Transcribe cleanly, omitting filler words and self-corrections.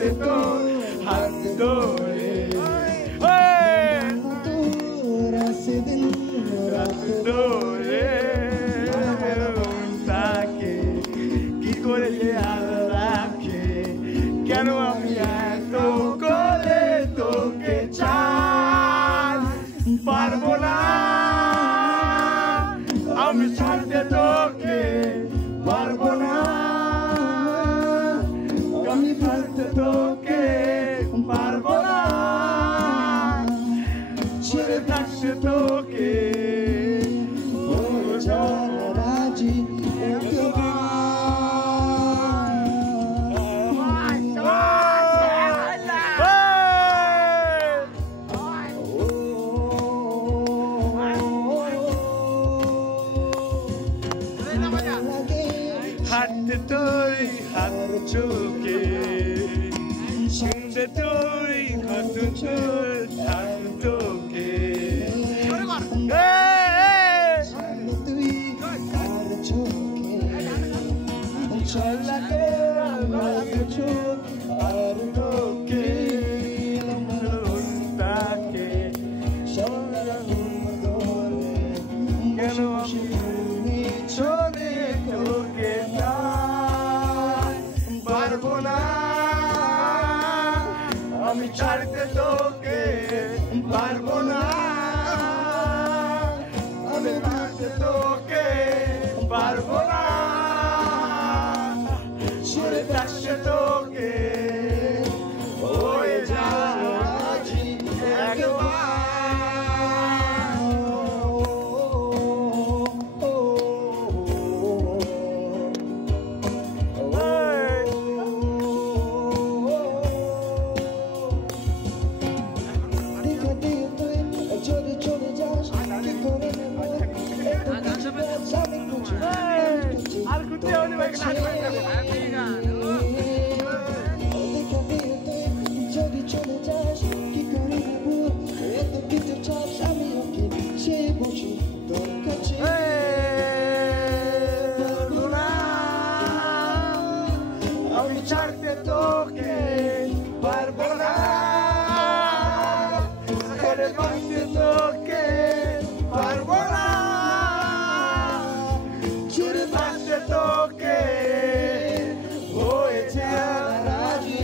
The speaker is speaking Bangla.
হাত ধরে সেদিন রাত ধরে তাকে কি করে যে আর রাখে কেন আমি এত করে তোকে চাই পারবো না আমি ছাড়তে তোকে পারবো না আমি ছাড়তে তোকে পারবো না ছেড়ে থাকতে তোকে রাজি হাতে তোই হাত চোখে শুনতে তোই হাত চোখ হাত তোকে তুই আর চোখে চলাকে আমার চোখ আর তোকে তাকে কেন আমি চলে তোকে পারবো না আমি ছাড়তে তোকে পারবো না আমি ছাড়তে তোকে পারবো না ছেড়ে থাকতে তোকে হয়ে যাচ্ছি একবার আর কোথায় হলে ভাই যদি চলে যাস কি করে নেবো এত কিছু চাস আমি ওকে সে বসি তোর কাছে আমি ছাড়তে তোকে পারবো না করে বাঁচতে তোকে পারবো না ছেড়ে বাঁচতে তোকে হয়েছে রাজি